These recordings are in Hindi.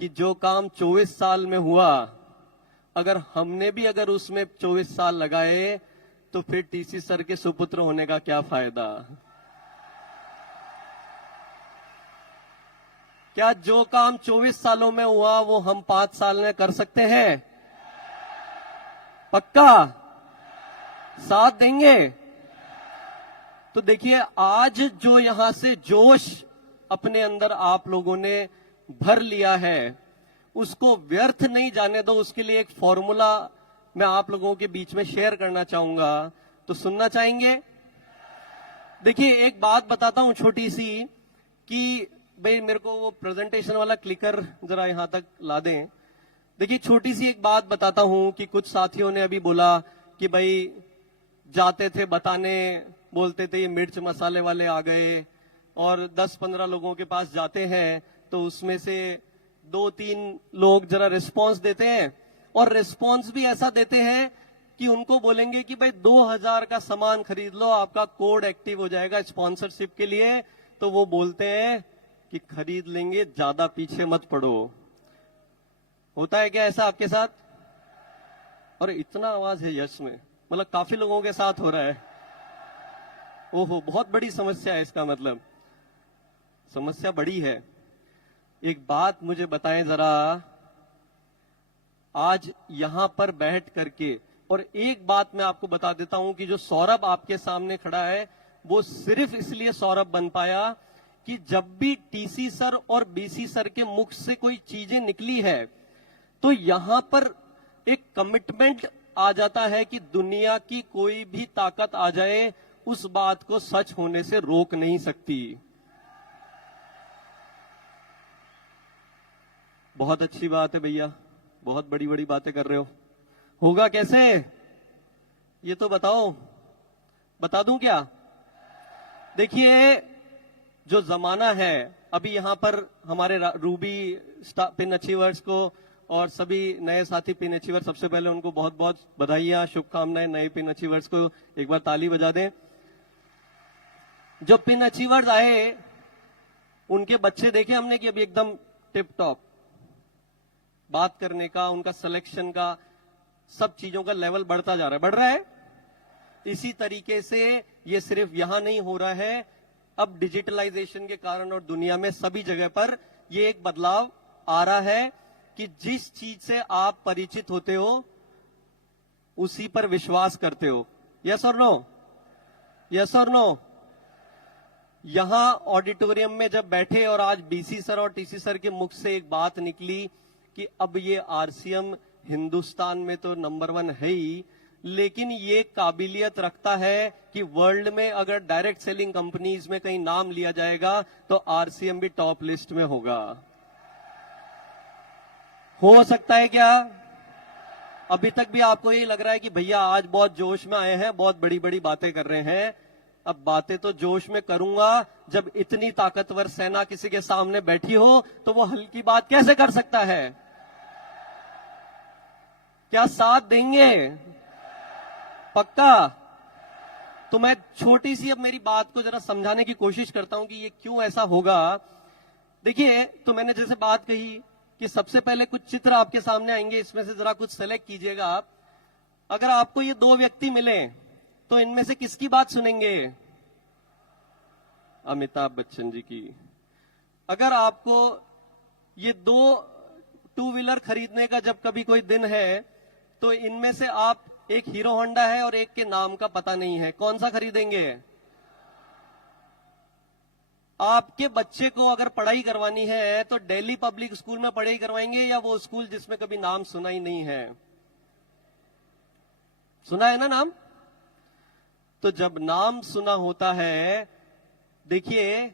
कि जो काम 24 साल में हुआ, अगर हमने भी अगर उसमें 24 साल लगाए तो फिर टीसी सर के सुपुत्र होने का क्या फायदा। क्या जो काम 24 सालों में हुआ वो हम 5 साल में कर सकते हैं? पक्का साथ देंगे? तो देखिए, आज जो यहां से जोश अपने अंदर आप लोगों ने भर लिया है, उसको व्यर्थ नहीं जाने दो। उसके लिए एक फॉर्मूला मैं आप लोगों के बीच में शेयर करना चाहूंगा, तो सुनना चाहेंगे? देखिए, एक बात बताता हूं छोटी सी, कि भाई मेरे को वो प्रेजेंटेशन वाला क्लिकर जरा यहां तक ला दें। देखिए, छोटी सी एक बात बताता हूं कि कुछ साथियों ने अभी बोला कि भाई जाते थे बताने, बोलते थे ये मिर्च मसाले वाले आ गए, और 10-15 लोगों के पास जाते हैं तो उसमें से 2-3 लोग जरा रिस्पांस देते हैं, और रिस्पांस भी ऐसा देते हैं कि उनको बोलेंगे कि भाई 2000 का सामान खरीद लो, आपका कोड एक्टिव हो जाएगा स्पॉन्सरशिप के लिए। तो वो बोलते हैं कि खरीद लेंगे, ज्यादा पीछे मत पड़ो। होता है क्या ऐसा आपके साथ? और इतना आवाज है यश में, मतलब काफी लोगों के साथ हो रहा है। ओहो, बहुत बड़ी समस्या है, इसका मतलब समस्या बड़ी है। एक बात मुझे बताएं जरा, आज यहां पर बैठ करके, और एक बात मैं आपको बता देता हूं कि जो सौरभ आपके सामने खड़ा है वो सिर्फ इसलिए सौरभ बन पाया कि जब भी टीसी सर और बीसी सर के मुख से कोई चीजें निकली है तो यहां पर एक कमिटमेंट आ जाता है कि दुनिया की कोई भी ताकत आ जाए, उस बात को सच होने से रोक नहीं सकती। बहुत अच्छी बात है भैया, बहुत बड़ी बड़ी बातें कर रहे हो। होगा कैसे ये तो बताओ, बता दूं क्या? देखिए, जो जमाना है अभी यहां पर हमारे रूबी पिन अचीवर्स को और सभी नए साथी पिन अचीवर, सबसे पहले उनको बहुत बहुत बधाइयां, शुभकामनाएं। नए पिन अचीवर्स को एक बार ताली बजा दें। जो पिन अचीवर्स आए उनके बच्चे देखे हमने कि अभी एकदम टिप टॉप, बात करने का, उनका सिलेक्शन का, सब चीजों का लेवल बढ़ता जा रहा है, बढ़ रहा है। इसी तरीके से ये सिर्फ यहां नहीं हो रहा है, अब डिजिटलाइजेशन के कारण और दुनिया में सभी जगह पर ये एक बदलाव आ रहा है कि जिस चीज से आप परिचित होते हो उसी पर विश्वास करते हो। यस और नो? यस और नो? यहां ऑडिटोरियम में जब बैठे और आज बीसी सर और टीसी सर के मुख से एक बात निकली कि अब ये आरसीएम हिंदुस्तान में तो नंबर 1 है ही, लेकिन ये काबिलियत रखता है कि वर्ल्ड में अगर डायरेक्ट सेलिंग कंपनीज में कहीं नाम लिया जाएगा तो आरसीएम भी टॉप लिस्ट में होगा। हो सकता है क्या? अभी तक भी आपको ये लग रहा है कि भैया आज बहुत जोश में आए हैं, बहुत बड़ी बड़ी बातें कर रहे हैं। अब बातें तो जोश में करूंगा, जब इतनी ताकतवर सेना किसी के सामने बैठी हो तो वो हल्की बात कैसे कर सकता है? क्या साथ देंगे? पक्का? तो मैं छोटी सी अब मेरी बात को जरा समझाने की कोशिश करता हूं कि ये क्यों ऐसा होगा। देखिए, तो मैंने जैसे बात कही कि सबसे पहले कुछ चित्र आपके सामने आएंगे, इसमें से जरा कुछ सेलेक्ट कीजिएगा आप। अगर आपको ये 2 व्यक्ति मिले तो इनमें से किसकी बात सुनेंगे? अमिताभ बच्चन जी की। अगर आपको ये 2 टू व्हीलर खरीदने का जब कभी कोई दिन है तो इनमें से आप, एक हीरो होंडा है और एक के नाम का पता नहीं है, कौन सा खरीदेंगे? आपके बच्चे को अगर पढ़ाई करवानी है तो दिल्ली पब्लिक स्कूल में पढ़ाई करवाएंगे या वो स्कूल जिसमें कभी नाम सुना ही नहीं है? सुना है ना नाम? तो जब नाम सुना होता है, देखिए,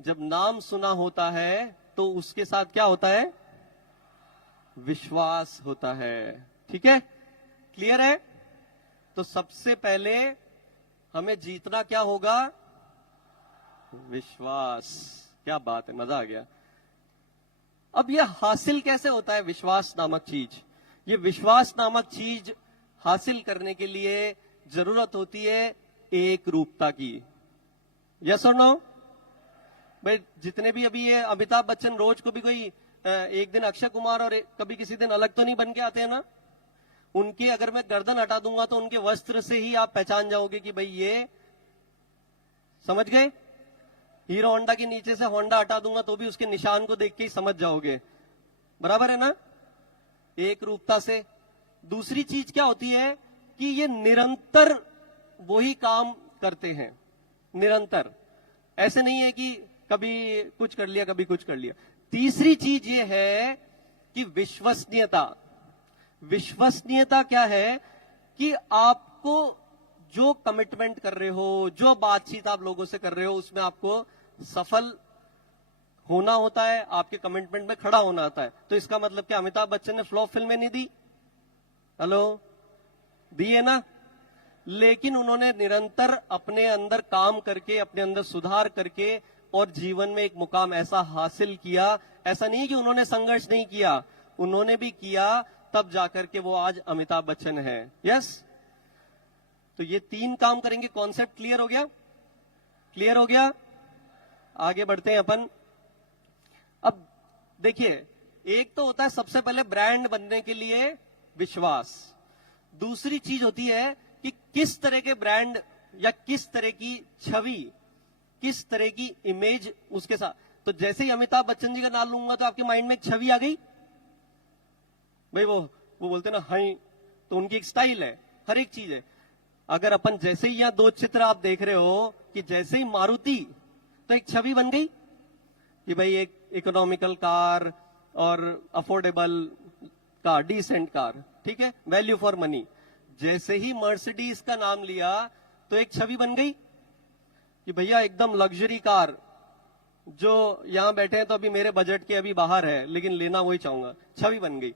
जब नाम सुना होता है तो उसके साथ क्या होता है? विश्वास होता है। ठीक है? क्लियर है? तो सबसे पहले हमें जीतना क्या होगा? विश्वास। क्या बात है, मजा आ गया। अब यह हासिल कैसे होता है विश्वास नामक चीज? ये विश्वास नामक चीज हासिल करने के लिए जरूरत होती है एक रूपता की। यस और नो? भाई जितने भी अभी ये अमिताभ बच्चन रोज को भी कोई एक दिन अक्षय कुमार और कभी किसी दिन अलग तो नहीं बन के आते हैं ना। उनकी अगर मैं गर्दन हटा दूंगा तो उनके वस्त्र से ही आप पहचान जाओगे कि भाई ये, समझ गए। हीरो होंडा के नीचे से होंडा हटा दूंगा तो भी उसके निशान को देख के ही समझ जाओगे, बराबर है ना, एक रूपता से। दूसरी चीज क्या होती है कि ये निरंतर वही काम करते हैं, निरंतर, ऐसे नहीं है कि कभी कुछ कर लिया कभी कुछ कर लिया। तीसरी चीज ये है कि विश्वसनीयता। विश्वसनीयता क्या है कि आपको जो कमिटमेंट कर रहे हो, जो बातचीत आप लोगों से कर रहे हो, उसमें आपको सफल होना होता है, आपके कमिटमेंट में खड़ा होना होता है। तो इसका मतलब क्या अमिताभ बच्चन ने फ्लॉप फिल्में नहीं दी? हेलो, दी है ना। लेकिन उन्होंने निरंतर अपने अंदर काम करके, अपने अंदर सुधार करके और जीवन में एक मुकाम ऐसा हासिल किया। ऐसा नहीं कि उन्होंने संघर्ष नहीं किया, उन्होंने भी किया, तब जाकर के वो आज अमिताभ बच्चन है। यस, तो ये 3 काम करेंगे। कॉन्सेप्ट क्लियर हो गया? क्लियर हो गया? आगे बढ़ते हैं अपन। अब देखिए, एक तो होता है सबसे पहले ब्रांड बनने के लिए विश्वास। दूसरी चीज होती है कि किस तरह के ब्रांड या किस तरह की छवि, किस तरह की इमेज उसके साथ। तो जैसे ही अमिताभ बच्चन जी का नाम लूंगा तो आपके माइंड में एक छवि आ गई भाई, वो बोलते ना हाई, तो उनकी एक स्टाइल है, हर एक चीज है। अगर अपन जैसे ही यहां 2 चित्र आप देख रहे हो कि जैसे ही मारुति, तो एक छवि बन गई कि भाई एक इकोनॉमिकल कार और अफोर्डेबल कार, डिसेंट कार, ठीक है, वैल्यू फॉर मनी। जैसे ही मर्सिडीज का नाम लिया तो एक छवि बन गई कि भैया एकदम लग्जरी कार, जो यहां बैठे हैं तो अभी मेरे बजट के अभी बाहर है, लेकिन लेना वही चाहूंगा, छवि बन गई।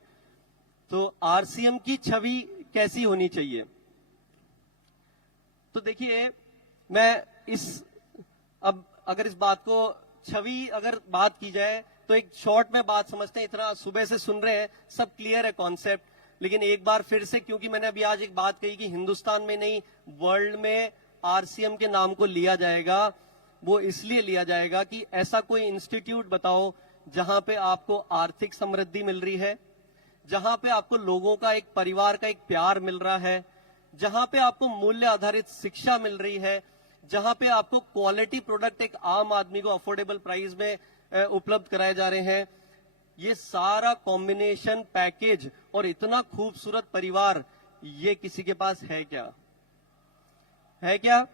तो आरसीएम की छवि कैसी होनी चाहिए? तो देखिए, मैं अब अगर इस बात को, छवि अगर बात की जाए तो एक शॉर्ट में बात समझते हैं। इतना सुबह से सुन रहे हैं, सब क्लियर है कॉन्सेप्ट, लेकिन एक बार फिर से, क्योंकि मैंने अभी आज एक बात कही कि हिंदुस्तान में नहीं वर्ल्ड में आरसीएम के नाम को लिया जाएगा, वो इसलिए लिया जाएगा कि ऐसा कोई इंस्टीट्यूट बताओ जहां पे आपको आर्थिक समृद्धि मिल रही है, जहां पे आपको लोगों का एक परिवार का एक प्यार मिल रहा है, जहां पे आपको मूल्य आधारित शिक्षा मिल रही है, जहां पे आपको क्वालिटी प्रोडक्ट एक आम आदमी को अफोर्डेबल प्राइस में उपलब्ध कराए जा रहे हैं। ये सारा कॉम्बिनेशन पैकेज और इतना खूबसूरत परिवार, ये किसी के पास है क्या? है क्या?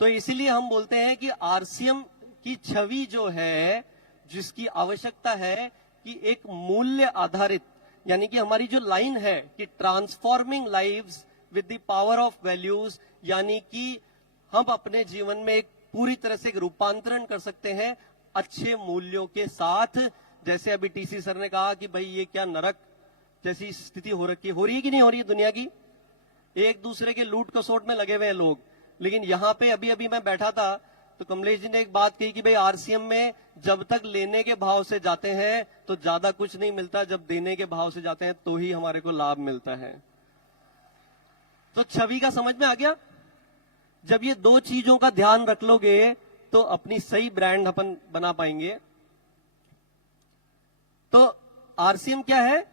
तो इसीलिए हम बोलते हैं कि आरसीएम की छवि जो है, जिसकी आवश्यकता है कि एक मूल्य आधारित, यानी कि हमारी जो लाइन है कि transforming lives with the power of values, यानी कि हम अपने जीवन में एक पूरी तरह से एक रूपांतरण कर सकते हैं अच्छे मूल्यों के साथ। जैसे अभी टीसी सर ने कहा कि भाई ये क्या नरक जैसी स्थिति हो रही है कि नहीं हो रही है दुनिया की, एक दूसरे के लूट कसोट में लगे हुए हैं लोग। लेकिन यहाँ पे अभी अभी मैं बैठा था तो कमलेश जी ने एक बात कही कि भाई आरसीएम में जब तक लेने के भाव से जाते हैं तो ज्यादा कुछ नहीं मिलता, जब देने के भाव से जाते हैं तो ही हमारे को लाभ मिलता है। तो छवि का समझ में आ गया? जब ये 2 चीजों का ध्यान रख लोगे तो अपनी सही ब्रांड अपन बना पाएंगे। तो आरसीएम क्या है?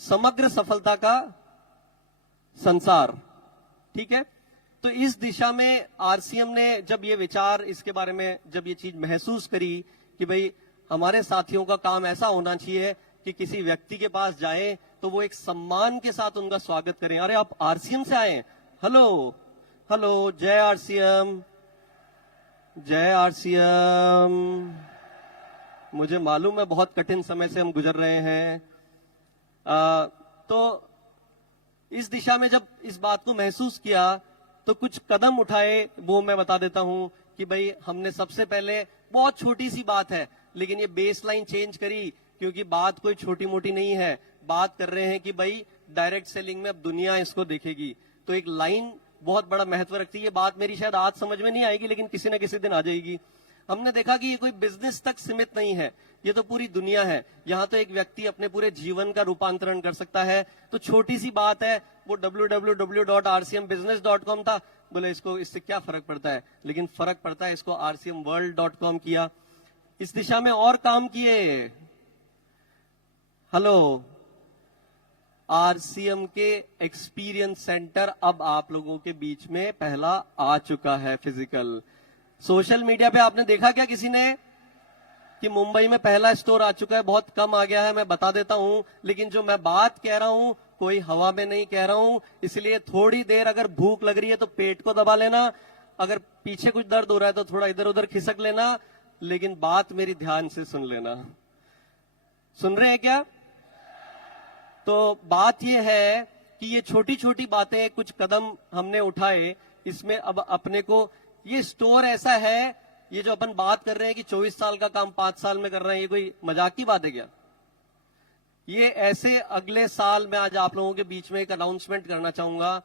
समग्र सफलता का संसार, ठीक है। तो इस दिशा में आरसीएम ने जब ये विचार, इसके बारे में जब ये चीज महसूस करी कि भाई हमारे साथियों का काम ऐसा होना चाहिए कि किसी व्यक्ति के पास जाए तो वो एक सम्मान के साथ उनका स्वागत करें। अरे आप आरसीएम से आए, हेलो हेलो, जय आरसीएम, जय आरसीएम। मुझे मालूम है बहुत कठिन समय से हम गुजर रहे हैं। तो इस दिशा में जब इस बात को महसूस किया तो कुछ कदम उठाए, वो मैं बता देता हूं कि भाई हमने सबसे पहले, बहुत छोटी सी बात है लेकिन ये बेसलाइन चेंज करी, क्योंकि बात कोई छोटी मोटी नहीं है। बात कर रहे हैं कि भाई डायरेक्ट सेलिंग में अब दुनिया इसको देखेगी, तो एक लाइन बहुत बड़ा महत्व रखती है। ये बात मेरी शायद आज समझ में नहीं आएगी लेकिन किसी न किसी दिन आ जाएगी। हमने देखा कि ये कोई बिजनेस तक सीमित नहीं है, ये तो पूरी दुनिया है। यहाँ तो एक व्यक्ति अपने पूरे जीवन का रूपांतरण कर सकता है। तो छोटी सी बात है, वो www.rcmbusiness.com था, बोले इसको, इससे क्या फर्क पड़ता है, लेकिन फर्क पड़ता है, इसको rcmworld.com किया। इस दिशा में और काम किए, हेलो, आरसीएम के एक्सपीरियंस सेंटर अब आप लोगों के बीच में पहला आ चुका है फिजिकल। सोशल मीडिया पे आपने देखा क्या किसी ने कि मुंबई में पहला स्टोर आ चुका है? बहुत कम आ गया है, मैं बता देता हूं। लेकिन जो मैं बात कह रहा हूं कोई हवा में नहीं कह रहा हूं, इसलिए थोड़ी देर अगर भूख लग रही है तो पेट को दबा लेना, अगर पीछे कुछ दर्द हो रहा है तो थोड़ा इधर उधर खिसक लेना, लेकिन बात मेरी ध्यान से सुन लेना। सुन रहे हैं क्या? तो बात यह है कि ये छोटी छोटी बातें, कुछ कदम हमने उठाए, इसमें अब अपने को ये स्टोर ऐसा है, ये जो अपन बात कर रहे हैं कि 24 साल का काम 5 साल में कर रहे हैं, ये कोई मजाक की बात है क्या? ये ऐसे अगले साल मैं आज आप लोगों के बीच में एक अनाउंसमेंट करना चाहूंगा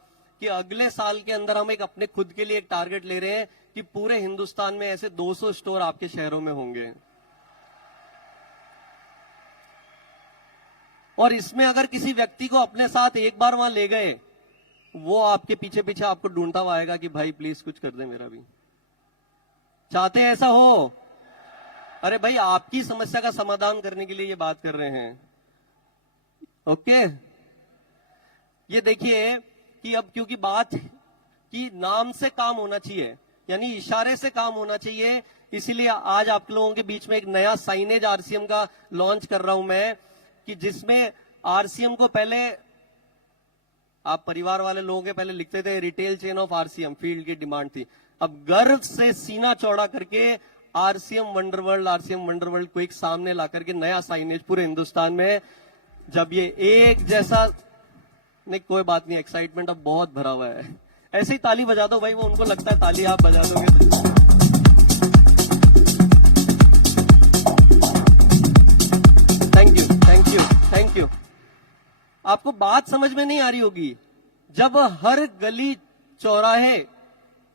कि अगले साल के अंदर हम एक अपने खुद के लिए एक टारगेट ले रहे हैं कि पूरे हिंदुस्तान में ऐसे 200 स्टोर आपके शहरों में होंगे। और इसमें अगर किसी व्यक्ति को अपने साथ एक बार वहां ले गए, वो आपके पीछे पीछे आपको ढूंढता हुआ आएगा कि भाई प्लीज कुछ कर दे मेरा भी। चाहते हैं ऐसा हो? अरे भाई, आपकी समस्या का समाधान करने के लिए ये बात कर रहे हैं। ओके, ये देखिए कि अब क्योंकि बात कि नाम से काम होना चाहिए, यानी इशारे से काम होना चाहिए, इसीलिए आज आप लोगों के बीच में एक नया साइनेज आरसीएम का लॉन्च कर रहा हूं मैं, कि जिसमें आरसीएम को पहले आप परिवार वाले लोगों के पहले लिखते थे retail chain of RCM, field की डिमांड थी। अब गर्व से सीना चौड़ा करके आरसीएम वंडरवर्ल्ड को एक सामने ला करके नया साइनेज पूरे हिंदुस्तान में, जब ये एक जैसा नहीं, कोई बात नहीं, एक्साइटमेंट अब बहुत भरा हुआ है। ऐसे ही ताली बजा दो भाई, वो उनको लगता है ताली आप बजा दोगे। Thank you thank you thank you. आपको बात समझ में नहीं आ रही होगी, जब हर गली चौराहे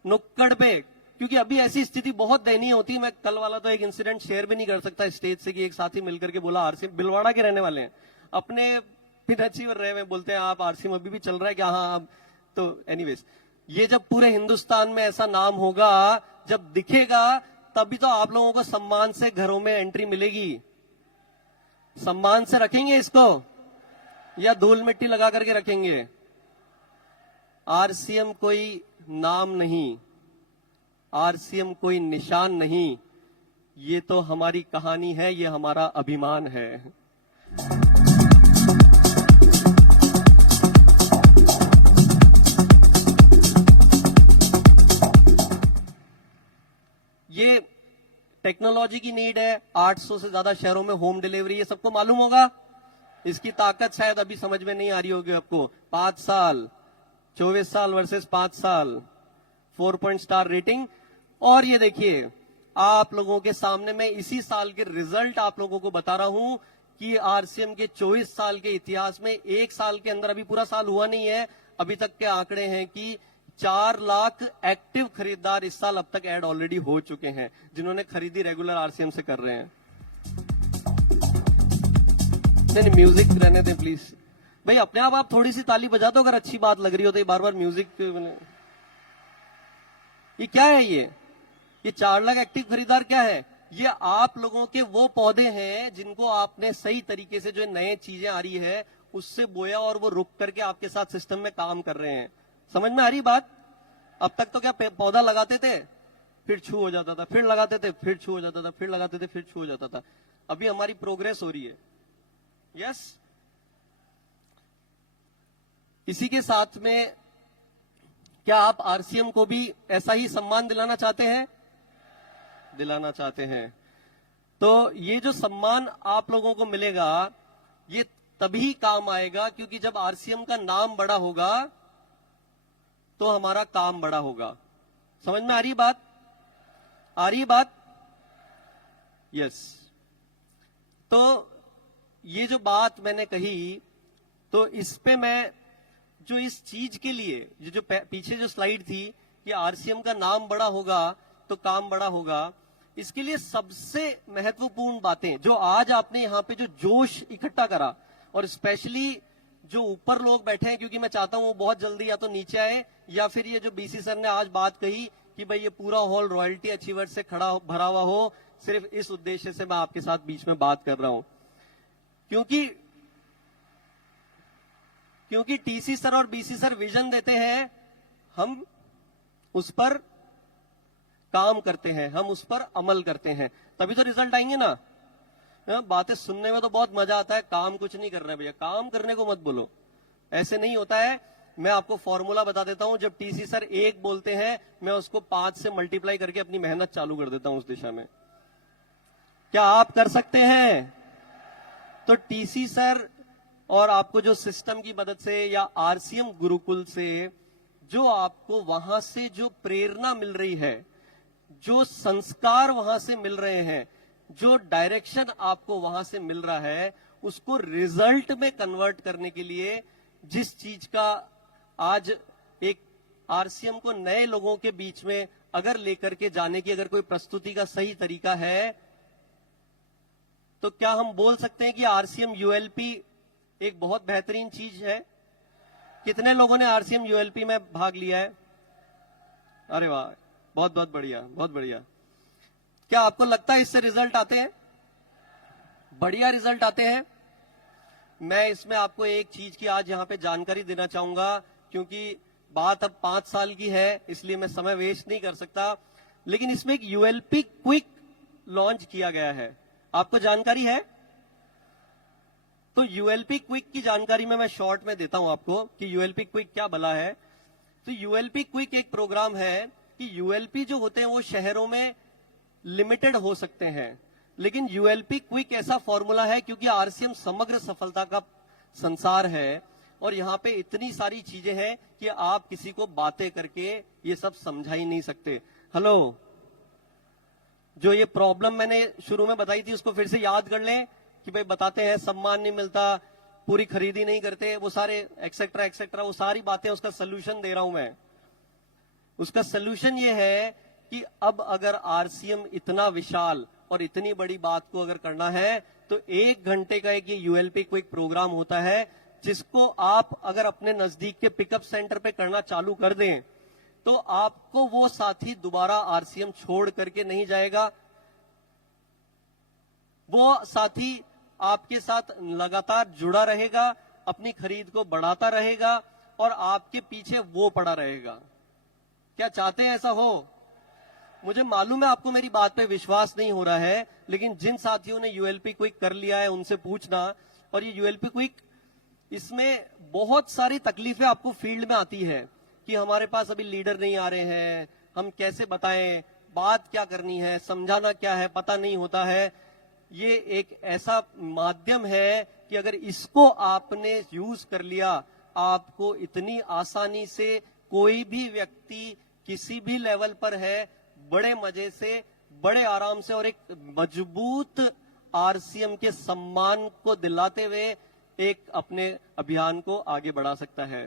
नुक्कड़ पे, क्योंकि अभी ऐसी स्थिति बहुत दयनीय होती है। मैं कल वाला तो एक इंसिडेंट शेयर भी नहीं कर सकता स्टेज से, कि एक साथी मिलकर के बोला, आरसीएम बिलवाड़ा के रहने वाले हैं, अपने पिताजी रहे में बोलते हैं आप आरसीएम अभी भी चल रहा है क्या? हाँ। तो एनीवेज, ये जब पूरे हिंदुस्तान में ऐसा नाम होगा, जब दिखेगा, तभी तो आप लोगों को सम्मान से घरों में एंट्री मिलेगी। सम्मान से रखेंगे इसको या धूल मिट्टी लगा करके रखेंगे? आरसीएम कोई नाम नहीं, आरसीएम कोई निशान नहीं, ये तो हमारी कहानी है, ये हमारा अभिमान है। ये टेक्नोलॉजी की नीड है, 800 से ज्यादा शहरों में होम डिलीवरी, ये सबको मालूम होगा। इसकी ताकत शायद अभी समझ में नहीं आ रही होगी आपको। 5 साल, 24 साल वर्सेस 5 साल, 4 पॉइंट स्टार रेटिंग। और ये देखिए, आप लोगों के सामने मैं इसी साल के रिजल्ट आप लोगों को बता रहा हूं कि आरसीएम के 24 साल के इतिहास में एक साल के अंदर, अभी पूरा साल हुआ नहीं है, अभी तक के आंकड़े हैं कि 4 लाख एक्टिव खरीदार इस साल अब तक ऐड ऑलरेडी हो चुके हैं, जिन्होंने खरीदी रेगुलर आरसीएम से कर रहे हैं। नहीं, म्यूजिक रहने दें प्लीज भाई, अपने आप थोड़ी सी ताली बजा दो अगर अच्छी बात लग रही हो तो। ये बार बार म्यूजिक, ये क्या है? ये 4 लाख एक्टिव खरीदार क्या है? ये आप लोगों के वो पौधे हैं जिनको आपने सही तरीके से, जो नए चीजें आ रही है उससे बोया, और वो रुक करके आपके साथ सिस्टम में काम कर रहे हैं। समझ में आ रही बात? अब तक तो क्या पौधा लगाते थे, फिर छू हो जाता था, फिर लगाते थे, फिर छू हो जाता था, फिर लगाते थे, फिर छू हो जाता था। अभी हमारी प्रोग्रेस हो रही है। यस, इसी के साथ में क्या आप आरसीएम को भी ऐसा ही सम्मान दिलाना चाहते हैं? दिलाना चाहते हैं। तो ये जो सम्मान आप लोगों को मिलेगा, ये तभी काम आएगा क्योंकि जब आरसीएम का नाम बड़ा होगा तो हमारा काम बड़ा होगा। समझ में आ रही बात? आ रही बात? यस। तो ये जो बात मैंने कही, तो इस पे मैं जो इस चीज के लिए, जो पीछे जो स्लाइड थी कि आरसीएम का नाम बड़ा होगा तो काम बड़ा होगा, इसके लिए सबसे महत्वपूर्ण बातें जो आज आपने यहाँ पे जो जोश इकट्ठा करा, और स्पेशली जो ऊपर लोग बैठे हैं, क्योंकि मैं चाहता हूं वो बहुत जल्दी या तो नीचे आए, या फिर ये जो बीसी सर ने आज बात कही कि भाई ये पूरा हॉल रॉयल्टी अचीवर से भरा हुआ हो, सिर्फ इस उद्देश्य से मैं आपके साथ बीच में बात कर रहा हूं। क्योंकि क्योंकि टीसी सर और बीसी सर विजन देते हैं, हम उस पर काम करते हैं, हम उस पर अमल करते हैं, तभी तो रिजल्ट आएंगे ना। बातें सुनने में तो बहुत मजा आता है, काम कुछ नहीं कर रहे भैया, काम करने को मत बोलो, ऐसे नहीं होता है। मैं आपको फॉर्मूला बता देता हूं, जब टीसी सर 1 बोलते हैं, मैं उसको 5 से मल्टीप्लाई करके अपनी मेहनत चालू कर देता हूं उस दिशा में। क्या आप कर सकते हैं? तो टीसी सर और आपको जो सिस्टम की मदद से या आरसीएम गुरुकुल से जो आपको वहां से जो प्रेरणा मिल रही है, जो संस्कार वहां से मिल रहे हैं, जो डायरेक्शन आपको वहां से मिल रहा है, उसको रिजल्ट में कन्वर्ट करने के लिए जिस चीज का आज एक आरसीएम को नए लोगों के बीच में अगर लेकर के जाने की अगर कोई प्रस्तुति का सही तरीका है, तो क्या हम बोल सकते हैं कि आरसीएम यूएलपी एक बहुत बेहतरीन चीज है? कितने लोगों ने आरसीएम यूएलपी में भाग लिया है? अरे वाह, बहुत बहुत बढ़िया, बहुत बढ़िया। क्या आपको लगता है इससे रिजल्ट आते हैं? बढ़िया रिजल्ट आते हैं। मैं इसमें आपको एक चीज की आज यहां पे जानकारी देना चाहूंगा, क्योंकि बात अब 5 साल की है, इसलिए मैं समय वेस्ट नहीं कर सकता, लेकिन इसमें एक यूएलपी क्विक लॉन्च किया गया है, आपको जानकारी है? तो यूएलपी क्विक की जानकारी में मैं शॉर्ट में देता हूं आपको कि यूएलपी क्विक क्या भला है। तो यूएलपी क्विक एक प्रोग्राम है कि यूएलपी जो होते हैं वो शहरों में लिमिटेड हो सकते हैं, लेकिन यूएलपी क्विक ऐसा फॉर्मूला है, क्योंकि आरसीएम समग्र सफलता का संसार है और यहाँ पे इतनी सारी चीजें हैं कि आप किसी को बातें करके ये सब समझा ही नहीं सकते। हेलो, जो ये प्रॉब्लम मैंने शुरू में बताई थी उसको फिर से याद कर लें कि भाई बताते हैं सम्मान नहीं मिलता, पूरी खरीदी नहीं करते, वो सारे एक्सेट्रा एक्सेट्रा, वो सारी बातें, उसका सोल्यूशन दे रहा हूं मैं। उसका सोल्यूशन ये है कि अब अगर आरसीएम इतना विशाल और इतनी बड़ी बात को अगर करना है, तो 1 घंटे का एक ये यूएलपी क्विक प्रोग्राम होता है, जिसको आप अगर अपने नजदीक के पिकअप सेंटर पे करना चालू कर दें, तो आपको वो साथी दोबारा आरसीएम छोड़ करके नहीं जाएगा। वो साथी आपके साथ लगातार जुड़ा रहेगा, अपनी खरीद को बढ़ाता रहेगा और आपके पीछे वो पड़ा रहेगा। क्या चाहते हैं ऐसा हो? मुझे मालूम है आपको मेरी बात पे विश्वास नहीं हो रहा है, लेकिन जिन साथियों ने यूएलपी क्विक कर लिया है उनसे पूछना। और ये यूएलपी क्विक, इसमें बहुत सारी तकलीफें आपको फील्ड में आती है कि हमारे पास अभी लीडर नहीं आ रहे हैं, हम कैसे बताएं, बात क्या करनी है, समझाना क्या है, पता नहीं होता है। ये एक ऐसा माध्यम है कि अगर इसको आपने यूज कर लिया, आपको इतनी आसानी से कोई भी व्यक्ति किसी भी लेवल पर है, बड़े मजे से, बड़े आराम से और एक मजबूत आरसीएम के सम्मान को दिलाते हुए एक अपने अभियान को आगे बढ़ा सकता है।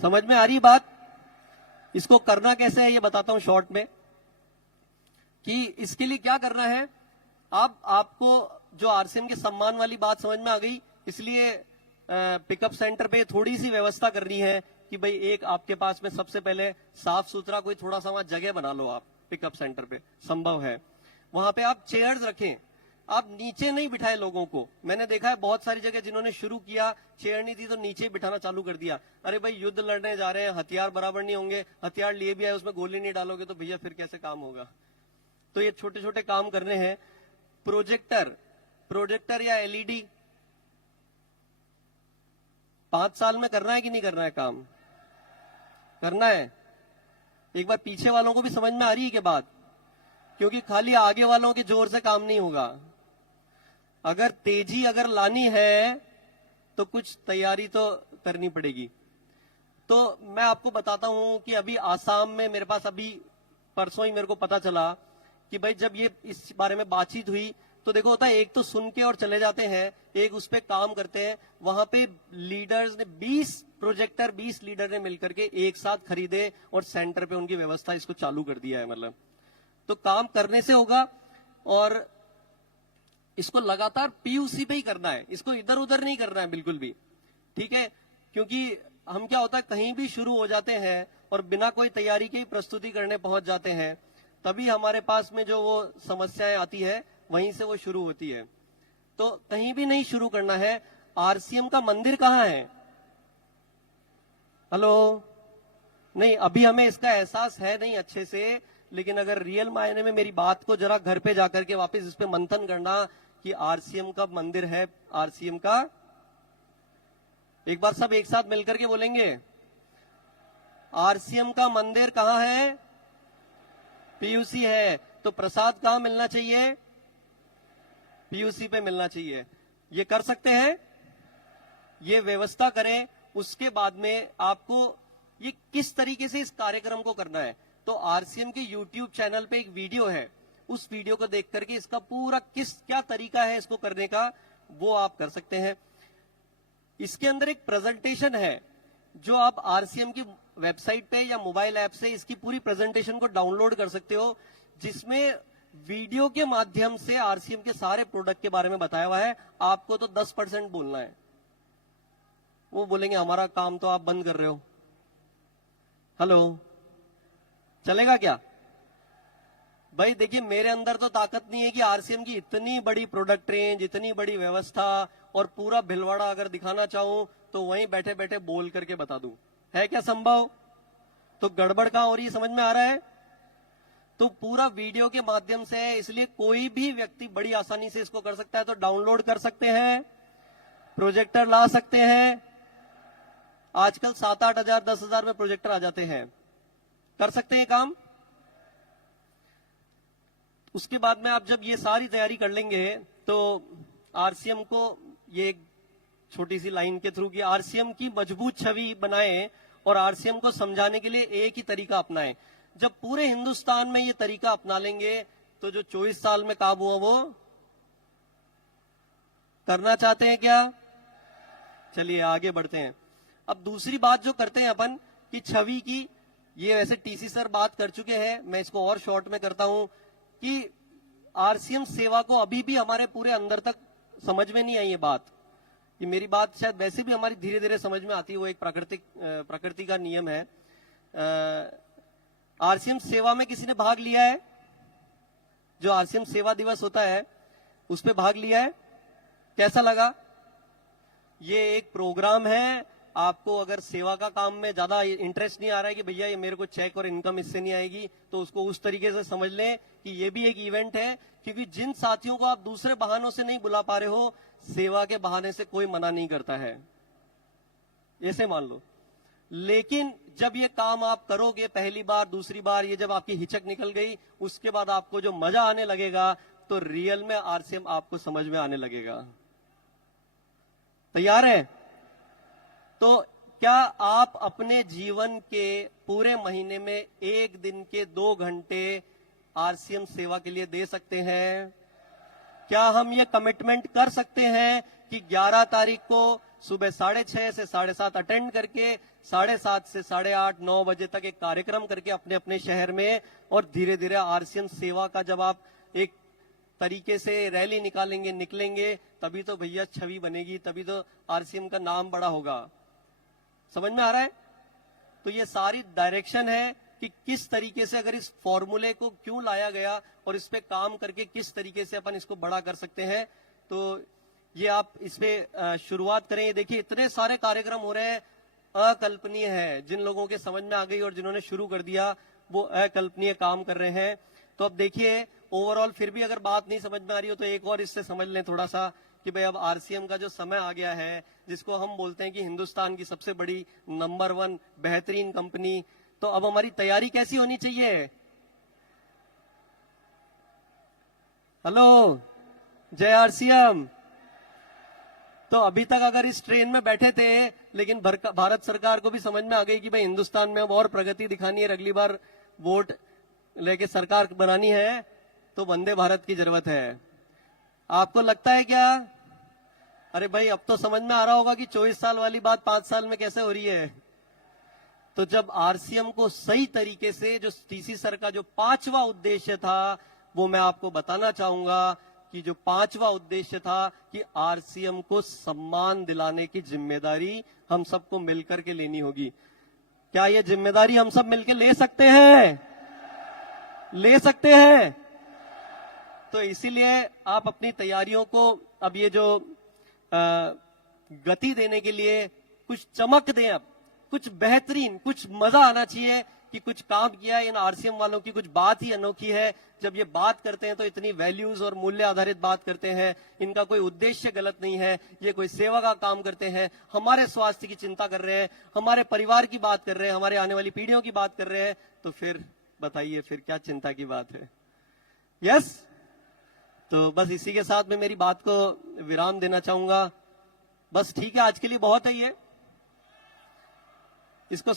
समझ में आ रही बात? इसको करना कैसे है ये बताता हूं शॉर्ट में, कि इसके लिए क्या करना है। आपको जो आरसीएम के सम्मान वाली बात समझ में आ गई, इसलिए पिकअप सेंटर पे थोड़ी सी व्यवस्था करनी है कि भाई एक आपके पास में सबसे पहले साफ सुथरा कोई थोड़ा सा वहां जगह बना लो। आप पिकअप सेंटर पे संभव है वहां पे आप चेयर्स रखें, आप नीचे नहीं बिठाए लोगों को। मैंने देखा है बहुत सारी जगह जिन्होंने शुरू किया, चेयर नहीं थी तो नीचे बिठाना चालू कर दिया। अरे भाई युद्ध लड़ने जा रहे हैं, हथियार बराबर नहीं होंगे, हथियार लिए भी आए उसमें गोली नहीं डालोगे तो भैया फिर कैसे काम होगा। तो ये छोटे छोटे काम करने हैं। प्रोजेक्टर या एलईडी 5 साल में करना है कि नहीं करना है? काम करना है। एक बार पीछे वालों को भी समझ में आ रही है कि बात, क्योंकि खाली आगे वालों के जोर से काम नहीं होगा। अगर तेजी अगर लानी है तो कुछ तैयारी तो करनी पड़ेगी। तो मैं आपको बताता हूं कि अभी आसाम में मेरे पास अभी परसों ही मेरे को पता चला कि भाई जब ये इस बारे में बातचीत हुई तो देखो होता है, एक तो सुन के और चले जाते हैं, एक उस पे काम करते हैं। वहां पे लीडर्स ने 20 लीडर ने मिलकर के एक साथ खरीदे और सेंटर पे उनकी व्यवस्था इसको चालू कर दिया है। मतलब तो काम करने से होगा और इसको लगातार पीयूसी पे ही करना है, इसको इधर उधर नहीं करना है बिल्कुल भी, ठीक है। क्योंकि हम क्या होता है, कहीं भी शुरू हो जाते हैं और बिना कोई तैयारी के ही प्रस्तुति करने पहुंच जाते हैं। तभी हमारे पास में जो वो समस्याएं आती है वहीं से वो शुरू होती है। तो कहीं भी नहीं शुरू करना है। आरसीएम का मंदिर कहाँ है? हेलो, नहीं, अभी हमें इसका एहसास है नहीं अच्छे से, लेकिन अगर रियल मायने में मेरी बात को जरा घर पे जाकर के वापस इस पे मंथन करना कि आरसीएम का मंदिर है, आरसीएम का, एक बार सब एक साथ मिलकर के बोलेंगे, आरसीएम का मंदिर कहाँ है? पीयूसी है। तो प्रसाद कहाँ मिलना चाहिए? पीयूसी पे मिलना चाहिए। ये कर सकते हैं, ये व्यवस्था करें। उसके बाद में आपको ये किस तरीके से इस कार्यक्रम को करना है, तो आरसीएम के यूट्यूब चैनल पे एक वीडियो है, उस वीडियो को देख करके इसका पूरा क्या तरीका है इसको करने का, वो आप कर सकते हैं। इसके अंदर एक प्रेजेंटेशन है जो आप आरसीएम की वेबसाइट पे या मोबाइल ऐप से इसकी पूरी प्रेजेंटेशन को डाउनलोड कर सकते हो, जिसमें वीडियो के माध्यम से आरसीएम के सारे प्रोडक्ट के बारे में बताया हुआ है। आपको तो 10% बोलना है। वो बोलेंगे हमारा काम तो आप बंद कर रहे हो। हेलो, चलेगा क्या? भाई देखिए, मेरे अंदर तो ताकत नहीं है कि आरसीएम की इतनी बड़ी प्रोडक्ट रेंज, इतनी बड़ी व्यवस्था और पूरा भिलवाड़ा अगर दिखाना चाहूं तो वहीं बैठे बैठे बोल करके बता दूं। है क्या संभव? तो गड़बड़ कहां हो रही है, समझ में आ रहा है? तो पूरा वीडियो के माध्यम से है, इसलिए कोई भी व्यक्ति बड़ी आसानी से इसको कर सकता है। तो डाउनलोड कर सकते हैं, प्रोजेक्टर ला सकते हैं। आजकल 7-8 हजार 10 हजार में प्रोजेक्टर आ जाते हैं, कर सकते हैं काम। उसके बाद में आप जब ये सारी तैयारी कर लेंगे तो आरसीएम को ये एक छोटी सी लाइन के थ्रू कि आरसीएम की मजबूत छवि बनाएं और आरसीएम को समझाने के लिए एक ही तरीका अपनाएं। जब पूरे हिंदुस्तान में ये तरीका अपना लेंगे तो जो 24 साल में काम हुआ वो करना चाहते हैं क्या? चलिए आगे बढ़ते हैं। अब दूसरी बात जो करते हैं अपन कि छवि की, ये वैसे टीसी सर बात कर चुके हैं, मैं इसको और शॉर्ट में करता हूं कि आरसीएम सेवा को अभी भी हमारे पूरे अंदर तक समझ में नहीं आई ये बात। कि मेरी बात शायद वैसे भी हमारी धीरे धीरे समझ में आती है, वो एक प्रकृति का नियम है। आरसीएम सेवा में किसी ने भाग लिया है? जो आरसीएम सेवा दिवस होता है उस पर भाग लिया है? कैसा लगा? ये एक प्रोग्राम है। आपको अगर सेवा का काम में ज्यादा इंटरेस्ट नहीं आ रहा है कि भैया ये मेरे को चेक और इनकम इससे नहीं आएगी, तो उसको उस तरीके से समझ लें कि ये भी एक इवेंट है। क्योंकि जिन साथियों को आप दूसरे बहानों से नहीं बुला पा रहे हो, सेवा के बहाने से कोई मना नहीं करता है, ऐसे मान लो। लेकिन जब ये काम आप करोगे पहली बार, दूसरी बार, ये जब आपकी हिचक निकल गई, उसके बाद आपको जो मजा आने लगेगा तो रियल में आरसीएम आपको समझ में आने लगेगा। तैयार है? तो क्या आप अपने जीवन के पूरे महीने में एक दिन के 2 घंटे आरसीएम सेवा के लिए दे सकते हैं? क्या हम ये कमिटमेंट कर सकते हैं कि 11 तारीख को सुबह 6:30 से 7:30 अटेंड करके 7:30 से 8:30 9 बजे तक एक कार्यक्रम करके अपने अपने शहर में, और धीरे धीरे आरसीएम सेवा का जब आप एक तरीके से रैली निकलेंगे, तभी तो भैया छवि बनेगी, तभी तो आरसीएम का नाम बड़ा होगा। समझ में आ रहा है? तो ये सारी डायरेक्शन है कि किस तरीके से अगर इस फॉर्मूले को क्यों लाया गया और इस पे काम करके किस तरीके से अपन इसको बड़ा कर सकते हैं। तो ये आप इस पे शुरुआत करें। ये देखिए इतने सारे कार्यक्रम हो रहे हैं, अकल्पनीय है। जिन लोगों के समझ में आ गई और जिन्होंने शुरू कर दिया वो अकल्पनीय काम कर रहे हैं। तो अब देखिए ओवरऑल फिर भी अगर बात नहीं समझ में आ रही हो तो एक और इससे समझ लें थोड़ा सा कि भाई अब आरसीएम का जो समय आ गया है, जिसको हम बोलते हैं कि हिंदुस्तान की सबसे बड़ी नंबर 1 बेहतरीन कंपनी, तो अब हमारी तैयारी कैसी होनी चाहिए? हेलो, जय आरसीएम। तो अभी तक अगर इस ट्रेन में बैठे थे, लेकिन भारत सरकार को भी समझ में आ गई कि भाई हिंदुस्तान में अब और प्रगति दिखानी है, अगली बार वोट लेके सरकार बनानी है, तो वंदे भारत की जरूरत है। आपको लगता है क्या? अरे भाई अब तो समझ में आ रहा होगा कि 24 साल वाली बात 5 साल में कैसे हो रही है। तो जब आरसीएम को सही तरीके से, जो टीसी सर का जो 5वां उद्देश्य था, वो मैं आपको बताना चाहूंगा कि जो 5वां उद्देश्य था कि आरसीएम को सम्मान दिलाने की जिम्मेदारी हम सबको मिलकर के लेनी होगी। क्या ये जिम्मेदारी हम सब मिलकर ले सकते हैं? ले सकते हैं। तो इसीलिए आप अपनी तैयारियों को अब ये जो गति देने के लिए कुछ चमक दें, अब कुछ बेहतरीन, कुछ मजा आना चाहिए कि कुछ काम किया है। इन आरसीएम वालों की कुछ बात ही अनोखी है। जब ये बात करते हैं तो इतनी वैल्यूज और मूल्य आधारित बात करते हैं। इनका कोई उद्देश्य गलत नहीं है, ये कोई सेवा का काम करते हैं, हमारे स्वास्थ्य की चिंता कर रहे हैं, हमारे परिवार की बात कर रहे हैं, हमारे आने वाली पीढ़ियों की बात कर रहे हैं। तो फिर बताइए, फिर क्या चिंता की बात है? यस। तो बस इसी के साथ मैं मेरी बात को विराम देना चाहूंगा। बस ठीक है, आज के लिए बहुत है ये। इसको